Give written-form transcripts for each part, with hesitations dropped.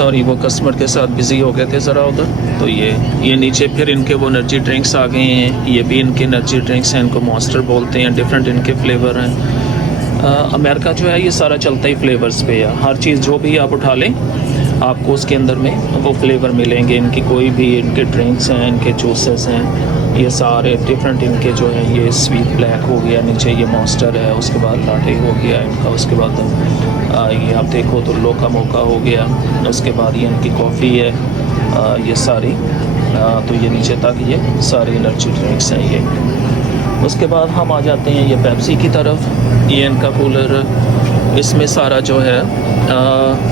Sorry वो customer के साथ बिज़ी हो गए थे ज़रा उधर। तो ये नीचे फिर इनके वो एनर्जी ड्रिंक्स आ गए हैं। ये भी इनके एनर्जी ड्रिंक्स हैं, इनको मॉन्स्टर बोलते हैं। डिफरेंट इनके फ्लेवर हैं। अमेरिका जो है ये सारा चलता ही फ्लेवर्स पे है। हर चीज़ जो भी आप उठा लें आपको उसके अंदर में वो फ्लेवर मिलेंगे। इनकी कोई भी इनके ड्रिंक्स हैं, इनके जूसेस हैं, ये सारे डिफरेंट इनके जो हैं। ये स्वीट ब्लैक हो गया, नीचे ये मॉन्स्टर है, उसके बाद लाटे हो गया इनका, उसके बाद ये आप देखो तो लोका मोका हो गया, उसके बाद ये इनकी कॉफ़ी है, ये सारी तो ये नीचे तक ये सारे एनर्जी ड्रिंक्स हैं ये। उसके बाद हम आ जाते हैं ये पेप्सी की तरफ। ये इनका कूलर, इसमें सारा जो है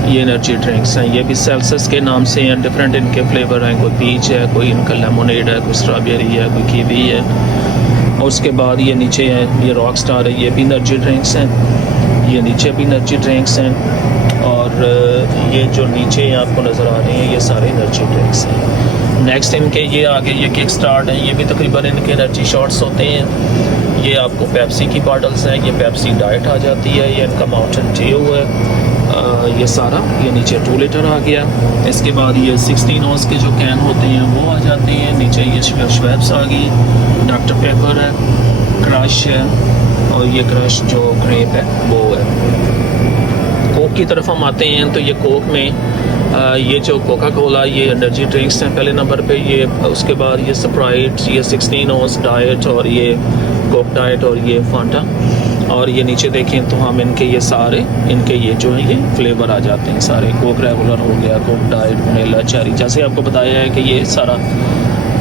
ये एनर्जी ड्रिंक्स हैं। ये भी सेल्सियस के नाम से हैं। डिफरेंट इनके फ्लेवर हैं, कोई पीच है, कोई इनका लेमोनेड है, कोई स्ट्रॉबेरी है, कोई कीवी है। और उसके बाद ये नीचे है ये रॉक स्टार है, ये भी एनर्जी ड्रिंक्स हैं। ये नीचे भी एनर्जी ड्रिंक्स हैं। और ये जो नीचे आपको नज़र आ रहे हैं ये सारे एनर्जी ड्रिंक्स हैं। नेक्स्ट इनके ये आगे ये किक स्टार्ट हैं। ये भी तकरीबन इनके एनर्जी शॉट्स होते हैं। ये आपको पेप्सी की बॉटल्स हैं। ये पेप्सी डाइट आ जाती है। ये इनका माउंटेन ड्यू है। ये सारा ये नीचे 2 लीटर आ गया। इसके बाद ये 16 ऑन्स के जो कैन होते हैं वो आ जाते हैं। नीचे ये श्वेप्स आ गई, डॉक्टर पेपर है, क्रश है, और ये क्रश जो ग्रेप है वो है। कोक की तरफ हम आते हैं तो ये कोक में ये जो कोका कोला ये एनर्जी ड्रिंक्स हैं पहले नंबर पे। ये उसके बाद ये स्प्राइट, ये 16 ऑन्स डाइट, और ये कोक डाइट, और ये फांटा। और ये नीचे देखें तो हम इनके ये सारे इनके ये जो है ये फ्लेवर आ जाते हैं सारे। कोक रेगुलर हो गया, कोक डाइट, वनीला, चेरी, जैसे आपको बताया है कि ये सारा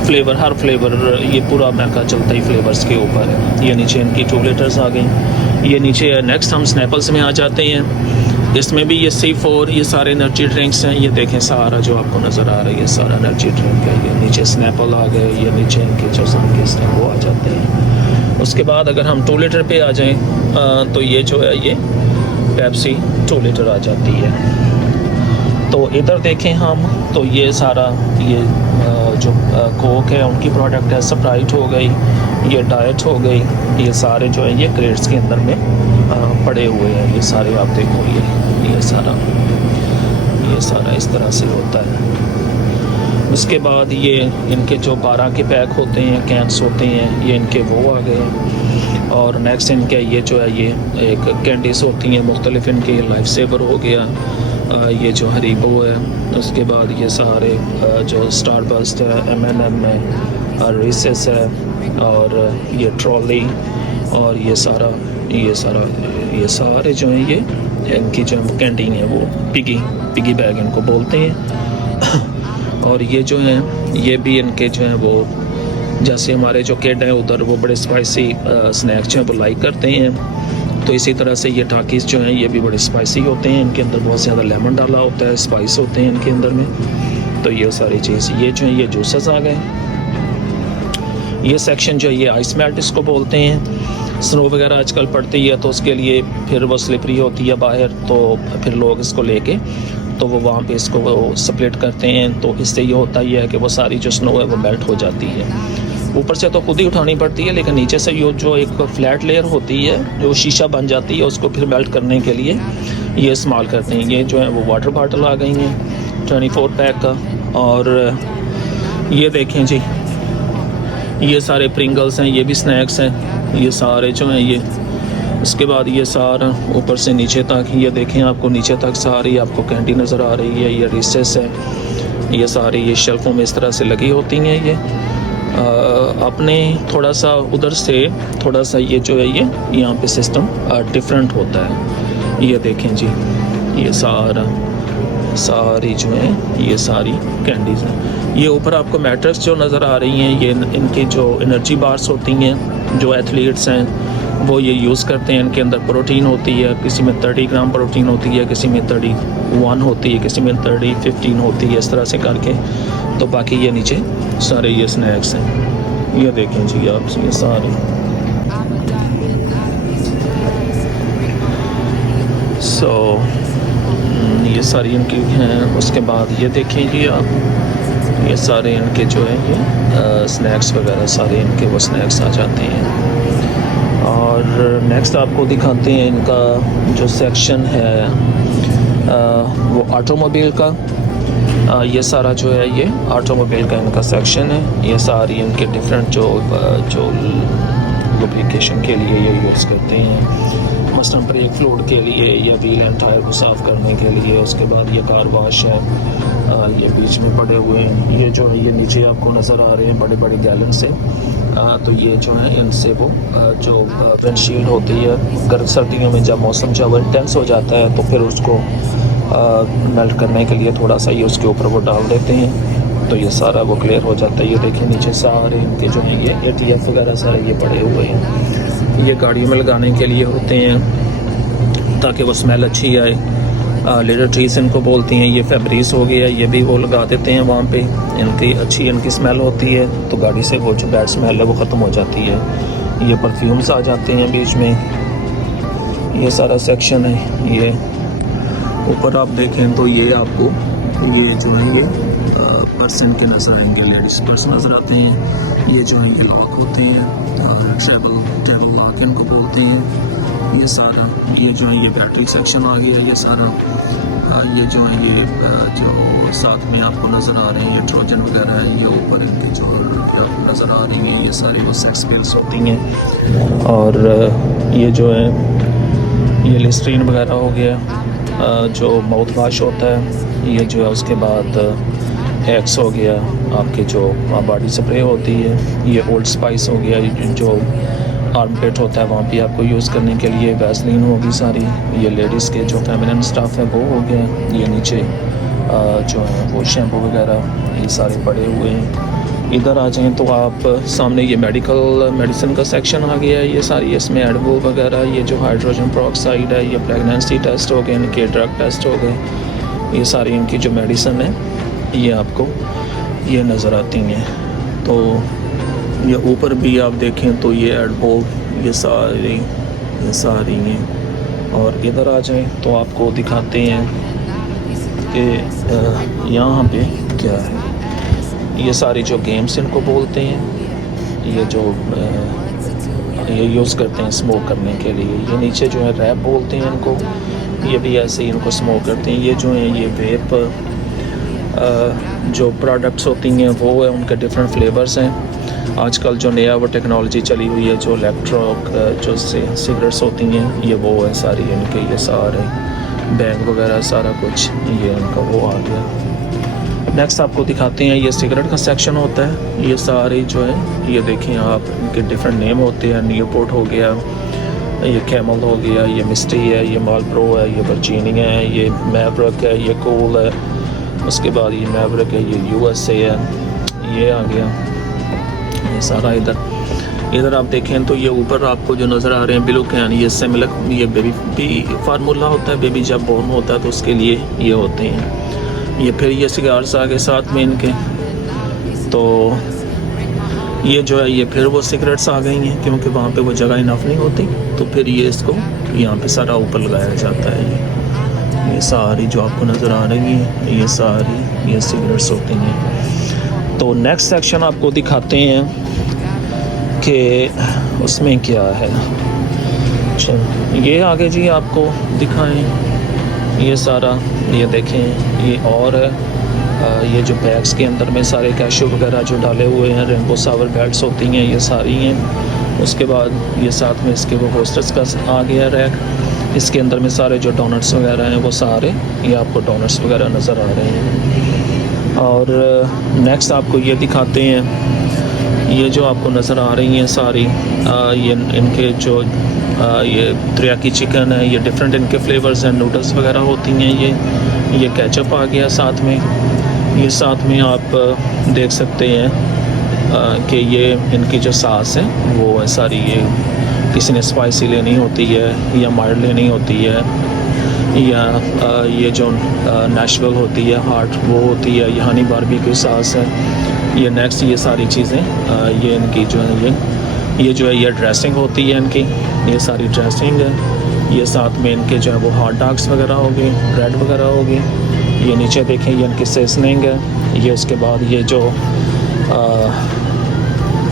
फ्लेवर, हर फ्लेवर ये पूरा अमेरिका चलता ही फ्लेवर्स के ऊपर है। ये नीचे इनकी 2 लीटर्स आ गई। ये नीचे नेक्स्ट हम स्नैपल्स में आ जाते हैं। इसमें भी ये C4 ये सारे एनर्जी ड्रिंक्स हैं। ये देखें सारा जो आपको नज़र आ रहा है ये सारा एनर्जी ड्रिंक है। ये नीचे स्नैपल आ गए, ये नीचे इनके जो सनकिस्ट हैं वो आ जाते हैं। उसके बाद अगर हम 2 लीटर पे आ जाएं तो ये जो है ये पेप्सी 2 लीटर आ जाती है। तो इधर देखें हम तो ये सारा ये जो कोक है उनकी प्रोडक्ट है। स्प्राइट हो गई, ये डाइट हो गई, ये सारे जो है ये क्रेट्स के अंदर में पड़े हुए हैं। ये सारे आप देखो ये सारा इस तरह से होता है। उसके बाद ये इनके जो 12 के पैक होते हैं, कैंस होते हैं, ये इनके वो आ गए। और नेक्स्ट इनके ये जो है ये एक कैंडीज होती हैं मुख्तलिफ इनके, लाइफ सेवर हो गया, ये जो हरीबो है। उसके बाद ये सारे जो स्टारबस्ट है, M&M है, रिसेस है, और ये ट्रॉली, और ये सारे जो हैं ये इनकी जो कैंटीन है वो पिगी बैग इनको बोलते हैं। और ये जो हैं ये भी इनके जो हैं वो जैसे हमारे जो किड हैं उधर वो बड़े स्पाइसी स्नैक्स जो हैं वो लाइक करते हैं। तो इसी तरह से ये टाकीज़ जो हैं ये भी बड़े स्पाइसी होते हैं। इनके अंदर बहुत ज़्यादा लेमन डाला होता है, स्पाइस होते हैं इनके अंदर में। तो ये सारी चीज़ ये जो है ये जूसेस आ गए। ये सेक्शन जो है ये आइस मेल्ट इसको बोलते हैं। स्नो वगैरह आजकल पड़ती है तो उसके लिए फिर वो स्लिपरी होती है बाहर, तो फिर लोग इसको लेके तो वो वहाँ पे इसको वो स्प्लिट करते हैं। तो इससे ये होता ही है कि वो सारी जो स्नो है वो मेल्ट हो जाती है। ऊपर से तो खुद ही उठानी पड़ती है, लेकिन नीचे से ये जो एक फ्लैट लेयर होती है जो शीशा बन जाती है उसको फिर मेल्ट करने के लिए ये इस्तेमाल करते हैं। ये जो है वो वाटर बॉटल आ गई हैं 24 पैक का। और ये देखें जी ये सारे प्रिंगल्स हैं, ये भी स्नैक्स हैं, ये सारे जो हैं ये। उसके बाद ये सारा ऊपर से नीचे तक ये देखें आपको नीचे तक सारी आपको कैंडी नज़र आ रही है। ये रिसेस है, ये सारी ये शेल्फों में इस तरह से लगी होती हैं। ये अपने थोड़ा सा उधर से थोड़ा सा ये जो है ये यहाँ पे सिस्टम डिफरेंट होता है। ये देखें जी ये सारी जो है ये सारी कैंडीज़ हैं। ये ऊपर आपको मैट्रिक्स जो नज़र आ रही हैं ये इनकी जो एनर्जी बार्स होती हैं जो एथलीट्स हैं वो ये यूज़ करते हैं। इनके अंदर प्रोटीन होती है, किसी में 30 ग्राम प्रोटीन होती है, किसी में 31 होती है, किसी में 15 होती है, इस तरह से करके। तो बाकी ये नीचे सारे ये स्नैक्स हैं। ये देखें जी आप ये सारे ये सारी इनकी हैं। उसके बाद ये देखें जी आप ये सारे इनके जो है ये स्नैक्स वगैरह सारे इनके वो स्नैक्स आ जाते हैं। और नेक्स्ट आपको दिखाते हैं इनका जो सेक्शन है वो ऑटोमोबाइल का। ये सारा जो है ये ऑटोमोबाइल का इनका सेक्शन है। ये सारी इनके डिफरेंट जो लुब्रिकेशन के लिए ये यूज़ करते हैं, मसलन ब्रेक फ्लूइड के लिए या व्हील एंड टायर को साफ़ करने के लिए। उसके बाद ये कार वॉश है, ये बीच में पड़े हुए हैं। ये जो है ये नीचे आपको नज़र आ रहे हैं बड़े बड़े गैलन से। तो ये जो है इनसे वो जो विंडशील्ड होती है, गर्म सर्दियों में जब मौसम जब इंटेंस हो जाता है तो फिर उसको मेल्ट करने के लिए थोड़ा सा ये उसके ऊपर वो डाल देते हैं, तो ये सारा वो क्लियर हो जाता है। ये देखिए नीचे सारे इनके जो है ये ATF वगैरह सारे ये पड़े हुए हैं। ये गाड़ियों में लगाने के लिए होते हैं ताकि वो स्मेल अच्छी आए। लीडर ट्रीज इनको बोलती हैं। ये फैब्रिस हो गया, ये भी वो लगा देते हैं वहाँ पे, इनकी अच्छी इनकी स्मेल होती है तो गाड़ी से वो जो बैड स्मेल है वो ख़त्म हो जाती है। ये परफ्यूम्स आ जाते हैं बीच में। ये सारा सेक्शन है। ये ऊपर आप देखें तो ये आपको ये जो है ये पर्सन के नज़र आएंगे, लेडीज़ पर्स नज़र आते हैं। ये जो है ये लॉक होते हैं, टेबल लॉक इनको बोलते हैं। ये सारा ये जो है ये बैटरी सेक्शन आ गया है। ये सारा ये जो है ये जो साथ में आपको नज़र आ रहे हैं ये ट्रोजन वगैरह है। ये ऊपर इनके जो नज़र आ रही हैं ये सारी वो सेक्स पिल्स होती हैं। और ये जो है ये लिस्ट्रीन वगैरह हो गया, जो माउथ वाश होता है। ये जो है उसके बाद एक्स हो गया, आपके जो बॉडी स्प्रे होती है। ये ओल्ड स्पाइस हो गया, जो आर्मपिट होता है वहाँ पे आपको यूज़ करने के लिए। वैसलीन होगी सारी। ये लेडीज़ के जो फेमिनिन स्टफ़ है वो हो गया। ये नीचे जो है वो शैम्पू वगैरह ये सारे पड़े हुए हैं। इधर आ जाएं तो आप सामने ये मेडिसिन का सेक्शन आ गया है। ये सारी इसमें एडबो वगैरह, ये जो हाइड्रोजन पेरोक्साइड है, ये प्रेगनेंसी टेस्ट हो गए, इनके ड्रग टेस्ट हो गए। ये सारी इनकी जो मेडिसिन है ये आपको ये नज़र आती हैं। तो ये ऊपर भी आप देखें तो ये एडबो ये सारी हैं। और इधर आ जाएं तो आपको दिखाते हैं कि यहाँ पे क्या है। ये सारी जो गेम्स इनको बोलते हैं, ये जो ये यूज़ करते हैं स्मोक करने के लिए। ये नीचे जो है रैप बोलते हैं इनको, ये भी ऐसे ही इनको स्मोक करते हैं। ये जो है ये वेप जो प्रोडक्ट्स होती हैं वो है, उनके डिफरेंट फ्लेवर्स हैं। आजकल जो नया वो टेक्नोलॉजी चली हुई है, जो इलेक्ट्रिक जो सिगरेट्स होती हैं ये वो है सारी इनके। ये सारे बैंग वगैरह सारा कुछ ये इनका वो आ गया। नेक्स्ट आपको दिखाते हैं ये सिगरेट का सेक्शन होता है। ये सारे जो है ये देखें आप, इनके डिफरेंट नेम होते हैं। न्यूपोर्ट हो गया, ये कैमल हो गया, ये मिस्टी है, ये मालब्रो है, ये वर्जीनी है, ये मैवरिक है, ये कूल है। उसके बाद ये मैवरिक है, ये USA है। ये आ गया ये सारा। इधर आप देखें तो ये ऊपर आपको जो नज़र आ रहे हैं ब्लू कैन, ये सिमिलर ये बेबी फार्मूला होता है। बेबी जब बॉर्न होता है तो उसके लिए ये होते हैं। ये फिर ये सिगार्स आ गए साथ में इनके। तो ये जो है ये फिर वो सिगरेट्स आ गई हैं, क्योंकि वहाँ पे वो जगह इनफ नहीं होती तो फिर ये इसको यहाँ पे सारा ऊपर लगाया जाता है। ये सारी जो आपको नज़र आ रही है ये सारी ये सिगरेट्स होती हैं। तो नेक्स्ट सेक्शन आपको दिखाते हैं कि उसमें क्या है। चलो ये आगे जी आपको दिखाएं। ये सारा ये देखें ये और ये जो बैग्स के अंदर में सारे कैशू वगैरह जो डाले हुए हैं, रेनबो सावर बेल्ट्स होती हैं ये सारी हैं। उसके बाद ये साथ में इसके वो होस्टर्स का आ गया रैक, इसके अंदर में सारे जो डोनट्स वगैरह हैं वो सारे ये आपको डोनट्स वगैरह नज़र आ रहे हैं। और नेक्स्ट आपको ये दिखाते हैं, ये जो आपको नज़र आ रही हैं सारी ये इनके जो ये तेरियाकी चिकन है, ये डिफरेंट इनके फ्लेवर्स हैं, नूडल्स वगैरह होती हैं। ये केचप आ गया साथ में। ये साथ में आप देख सकते हैं कि ये इनकी जो सास है वो है सारी, ये किसी ने स्पाइसी लेनी होती है या माइल्ड लेनी होती है, या ये जो नेशनल होती है हार्ट वो होती है, ये हनी बारबेक्यू सास है। ये नेक्स्ट ये सारी चीज़ें ये इनकी जो है ये जो है ये ड्रेसिंग होती है इनकी, ये सारी ड्रेसिंग है। ये साथ में इनके जो है वो हॉट डॉग्स वगैरह हो गए, ब्रेड वगैरह हो गए। ये नीचे देखें ये इनकी सीजनिंग है। ये उसके बाद ये जो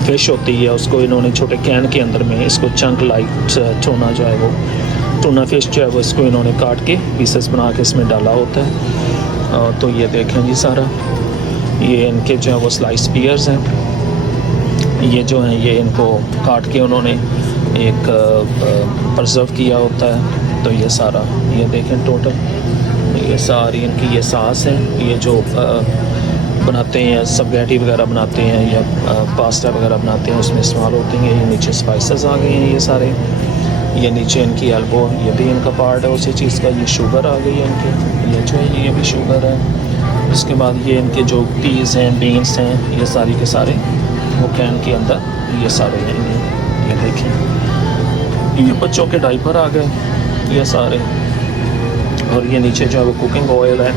फ़िश होती है उसको इन्होंने छोटे कैन के अंदर में इसको चंक लाइट टूना जो है वो टूना फ़िश जो है वो इसको इन्होंने काट के पीसेस बना के इसमें डाला होता है। तो ये देखें जी सारा, ये इनके जो है वो स्लाइस पियर्स हैं। ये जो हैं ये इनको काट के उन्होंने एक प्रिजर्व किया होता है। तो ये सारा ये देखें टोटल, ये सारी इनकी ये सास है। ये जो बनाते हैं स्पैगेटी वगैरह बनाते हैं या पास्ता वगैरह बनाते हैं उसमें इस्तेमाल होती हैं। ये नीचे स्पाइसेस आ गए हैं ये सारे। ये नीचे इनकी एल्बो, ये भी इनका पार्ट है उसी चीज़ का। ये शुगर आ गई है इनकी, ये जो है ये भी शुगर है। इसके बाद ये इनके जो पीस हैं, बीन्स हैं, ये सारी के सारे वो कैन के अंदर ये सारे हैं। ये देखें, ये बच्चों के डाइपर आ गए ये सारे। और ये नीचे जो है वो कुकिंग ऑयल है,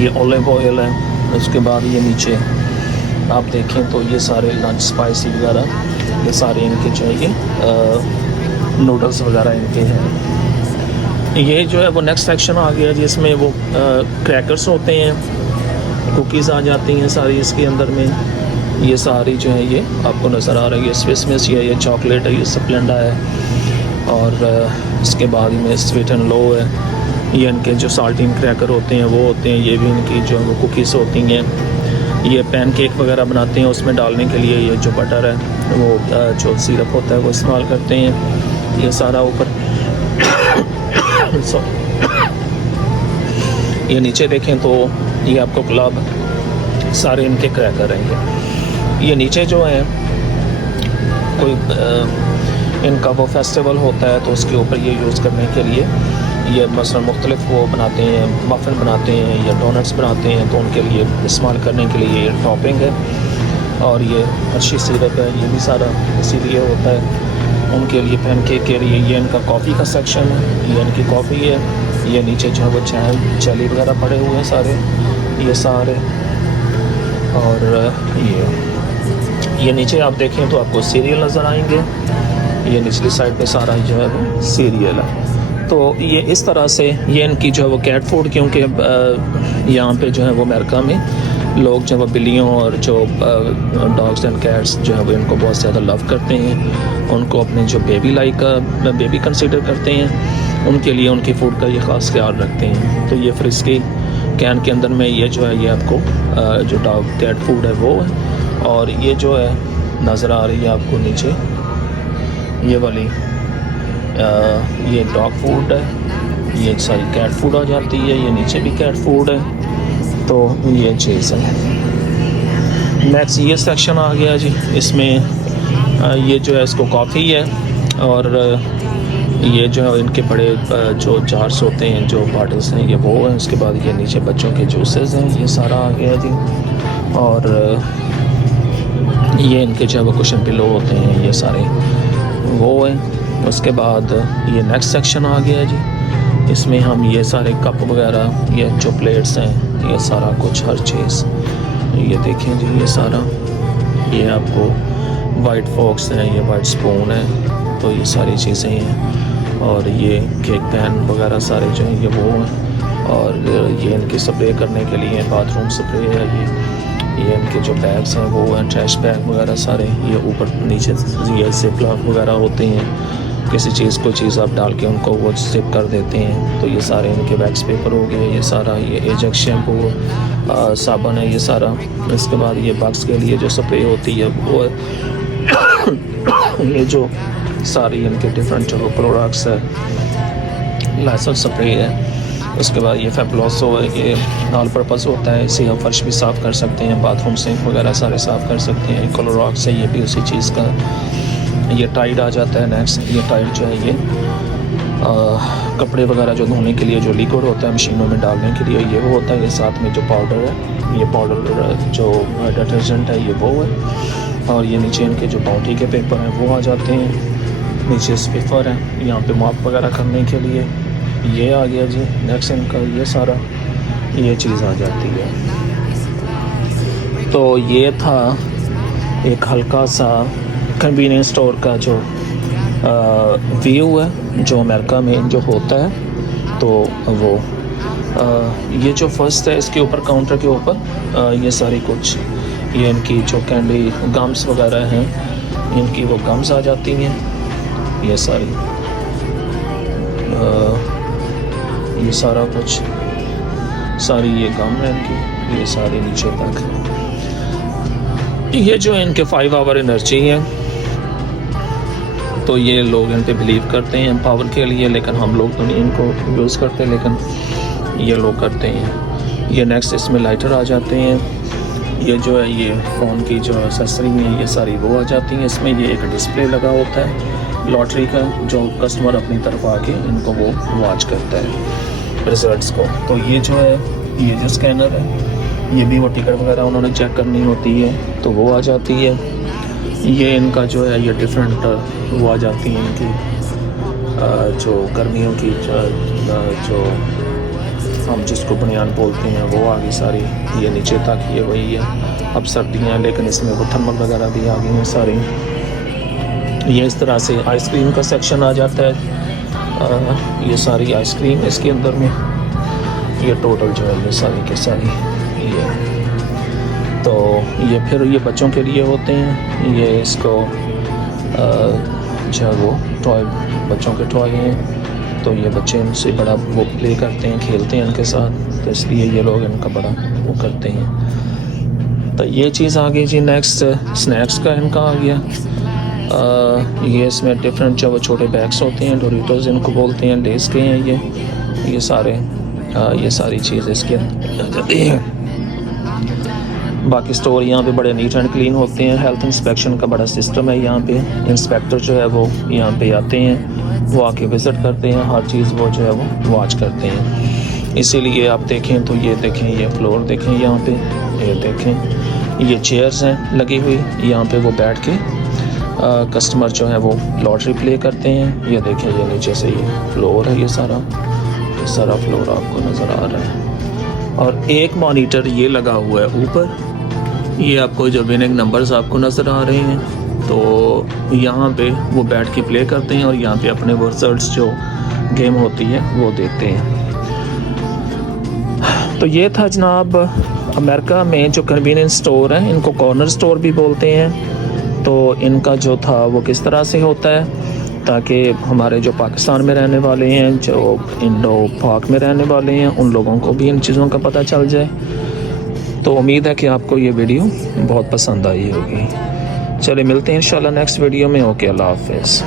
ये ऑलिव ऑयल है। उसके बाद ये नीचे आप देखें तो ये सारे लंच स्पाइसी वगैरह, ये सारे इनके जो है ये नूडल्स वगैरह इनके हैं। ये जो है वो नेक्स्ट सेक्शन आ गया जिसमें वो क्रैकर्स होते हैं, कुकीज़ आ जाती हैं सारी इसके अंदर में। ये सारी जो है ये आपको नज़र आ रही है स्विस मिस, ये चॉकलेट है, ये स्प्लेंडा है। और इसके बाद में स्वीट एंड लो है। ये इनके जो साल्टीन क्रैकर होते हैं वो होते हैं। ये भी इनकी जो है वो कुकीज़ होती हैं। ये पैनकेक वगैरह बनाते हैं उसमें डालने के लिए ये जो बटर है वो जो सिरप होता है वो इस्तेमाल करते हैं। ये सारा ऊपर ये नीचे देखें तो ये आपको क्लब सारे इनके क्रैकर हैं। ये नीचे जो है कोई इनका वो फेस्टिवल होता है तो उसके ऊपर ये यूज़ करने के लिए ये मसलन मुख्तलिफ वो बनाते हैं, मफ़िन बनाते हैं या डोनट्स बनाते हैं, तो उनके लिए इस्तेमाल करने के लिए ये टॉपिंग है। और ये अच्छी सिरप है, ये भी सारा इसीलिए होता है उनके लिए। पैनकेक के लिए ये इनका कॉफ़ी का सेक्शन है, ये इनकी कॉफ़ी है। ये नीचे जो है वो चाय चली वगैरह पड़े हुए हैं सारे ये सारे। और ये नीचे आप देखें तो आपको सीरियल नज़र आएंगे। ये निचली साइड पे सारा जो है वो सीरियल है। तो ये इस तरह से ये इनकी जो है वो कैट फूड, क्योंकि यहाँ पे जो है वो अमेरिका में लोग जो है वो बिल्लियों और जो डॉग्स एंड कैट्स जो है वो इनको बहुत ज़्यादा लव करते हैं, उनको अपने जो बेबी लाइक बेबी कंसीडर करते हैं, उनके लिए उनकी फ़ूड का ये ख़ास ख्याल रखते हैं। तो ये फ्रिस्की कैन के अंदर में ये जो है ये आपको जो डॉग कैट फूड है वो है। और ये जो है नज़र आ रही है आपको नीचे ये वाली ये डॉग फूड है, ये सारी कैट फूड आ जाती है। ये नीचे भी कैट फूड है। तो ये चीज़ है। नेक्स्ट ये सेक्शन आ गया जी, इसमें ये जो है इसको कॉफ़ी है। और ये जो है इनके बड़े जो जार्स होते हैं, जो बॉटल्स हैं, ये वो हैं। उसके बाद ये नीचे बच्चों के जूसेस हैं, ये सारा आ गया जी। और ये इनके जो है वो कुशन पिलो होते हैं, ये सारे वो हैं। उसके बाद ये नेक्स्ट सेक्शन आ गया जी, इसमें हम ये सारे कप वगैरह, ये जो प्लेट्स हैं, ये सारा कुछ हर चीज़ ये देखें जी। ये सारा ये आपको वाइट फोक्स हैं, ये वाइट स्पून है, तो ये सारी चीज़ें हैं। और ये केक पैन वगैरह सारे जो हैं ये वो हैं। और ये इनकी स्प्रे करने के लिए बाथरूम स्प्रे है। ये इनके जो बैग्स हैं वो हैं, ट्रैश बैग वगैरह सारे। ये ऊपर नीचे ये जिप लॉक वगैरह होते हैं, किसी चीज़ को चीज़ आप डाल के उनको वो जिप कर देते हैं। तो ये सारे इनके वैक्स पेपर हो गए। ये सारा ये एजेक्स शैम्पू साबुन है ये सारा। इसके बाद ये बग्स के लिए जो स्प्रे होती है वो ये जो सारी इनके डिफरेंट जो प्रोडक्ट्स है, लाइसल स्प्रे है। उसके बाद ये फेबलॉसो है, ये ऑल पर्पज़ होता है, इसे हम फर्श भी साफ़ कर सकते हैं, बाथरूम सिंक वगैरह सारे साफ़ कर सकते हैं। क्लोरॉक्स है, ये भी उसी चीज़ का। ये टाइड आ जाता है नेक्स्ट। ये टाइड जो है ये कपड़े वगैरह जो धोने के लिए जो लिक्विड होता है मशीनों में डालने के लिए ये वो होता है। ये साथ में जो पाउडर है, ये पाउडर जो डिटर्जेंट है ये वो है। और ये नीचे इनके जो बाउंड्री के पेपर हैं वो आ जाते हैं। नीचे स्पीफर है यहाँ पे मॉप वगैरह करने के लिए, ये आ गया जी। नेक्स्ट इनका ये सारा ये चीज़ आ जाती है। तो ये था एक हल्का सा कन्वीनियंस स्टोर का जो व्यू है जो अमेरिका में जो होता है। तो वो ये जो फर्स्ट है इसके ऊपर काउंटर के ऊपर ये सारी कुछ ये इनकी जो कैंडी गम्स वगैरह हैं, इनकी वो गम्स आ जाती हैं ये सारी। ये सारा कुछ सारी ये गम है इनकी, ये सारी नीचे तक। ये जो है इनके 5 आवर एनर्जी है, तो ये लोग इन पे बिलीव करते हैं पावर के लिए, लेकिन हम लोग तो नहीं इनको यूज़ करते, लेकिन ये लोग करते हैं। ये नेक्स्ट इसमें लाइटर आ जाते हैं। ये जो है ये फ़ोन की जो एक्सेसरी है ये सारी वो आ जाती हैं। इसमें ये एक डिस्प्ले लगा होता है लॉटरी का, जो कस्टमर अपनी तरफ आके इनको वो वॉच करता है रिजल्ट्स को। तो ये जो है ये जो स्कैनर है, ये भी वो टिकट वगैरह उन्होंने चेक करनी होती है तो वो आ जाती है। ये इनका जो है ये डिफरेंट वो आ जाती है इनकी जो गर्मियों की जो हम जिसको बुनियान बोलते हैं वो आ गई सारी, ये नीचे तक ये वही है। अब सर्दियाँ लेकिन इसमें वो थर्मल वगैरह भी आ गई हैं सारी। ये इस तरह से आइसक्रीम का सेक्शन आ जाता है। ये सारी आइसक्रीम इसके अंदर में, ये टोटल जो है ये सारी के सारी ये। तो ये फिर ये बच्चों के लिए होते हैं, ये इसको जो वो टॉय बच्चों के टॉय हैं, तो ये बच्चे इनसे बड़ा वो प्ले करते हैं, खेलते हैं इनके साथ, तो इसलिए ये लोग इनका बड़ा वो करते हैं। तो ये चीज़ आ गई जी। नेक्स्ट स्नैक्स का इनका आ गया। ये इसमें डिफरेंट जो वो छोटे बैग्स होते हैं, डोरिटोज इनको बोलते हैं, लेस के हैं ये सारे ये सारी चीज़ इसके आ जाती है। बाकी स्टोर यहाँ पे बड़े नीट एंड क्लीन होते हैं। हेल्थ इंस्पेक्शन का बड़ा सिस्टम है यहाँ पे। इंस्पेक्टर जो है वो यहाँ पे आते हैं, वो आके विज़िट करते हैं, हर चीज़ वो जो है वो वॉच करते हैं। इसीलिए आप देखें तो ये देखें, ये फ्लोर देखें यहाँ पे, ये देखें ये चेयर्स हैं लगी हुई, यहाँ पे वो बैठ के कस्टमर जो है वो लॉटरी प्ले करते हैं। ये देखें ये नीचे से ये फ्लोर है, ये सारा फ्लोर आपको नज़र आ रहा है। और एक मॉनिटर ये लगा हुआ है ऊपर, ये आपको जो विनिंग नंबर्स आपको नज़र आ रहे हैं, तो यहाँ पे वो बैठ के प्ले करते हैं और यहाँ पे अपने वो रिजल्ट्स जो गेम होती है वो देते हैं। तो ये था जनाब अमेरिका में जो कन्वीनियंस स्टोर है, इनको कॉर्नर स्टोर भी बोलते हैं। तो इनका जो था वो किस तरह से होता है, ताकि हमारे जो पाकिस्तान में रहने वाले हैं, जो इंडो पाक में रहने वाले हैं, उन लोगों को भी इन चीज़ों का पता चल जाए। तो उम्मीद है कि आपको ये वीडियो बहुत पसंद आई होगी। चलिए मिलते हैं इंशाल्लाह नेक्स्ट वीडियो में। ओके, अल्लाह हाफ़िज़।